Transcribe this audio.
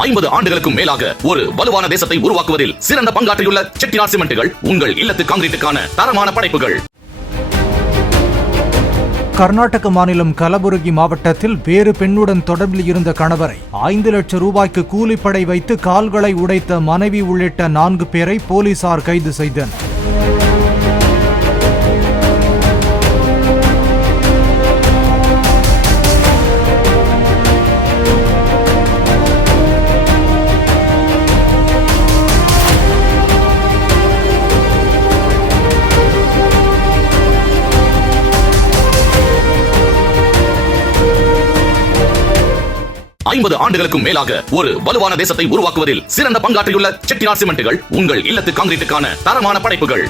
50 ஆண்டுகளுக்கும் மேலாக ஒரு வலுவான தேசத்தை உருவாக்குவதில் சிறந்த பங்காற்றியுள்ள செட்டிநாட் சிமெண்ட்டுகள் உங்கள் இல்லத்து கான்கிரீட்டுக்கான தரமான படைப்புகள். கர்நாடக மாநிலம் கலபுரகி மாவட்டத்தில் வேறு பெண்ணுடன் தொடர்பில் இருந்த கணவரை 5 லட்சம் ரூபாய்க்கு கூலிப்படை வைத்து கால்களை உடைத்த மனைவி உள்ளிட்ட 4 பேரை போலீசார் கைது செய்தனர். ஐம்பது ஆண்டுகளுக்கும் மேலாக ஒரு வலுவான தேசத்தை உருவாக்குவதில் சிறந்த பங்காற்றியுள்ள செட்டிநாட் சிமெண்ட்டுகள் உங்கள் இல்லத்து கான்கிரீட்டுக்கான தரமான படைப்புகள்.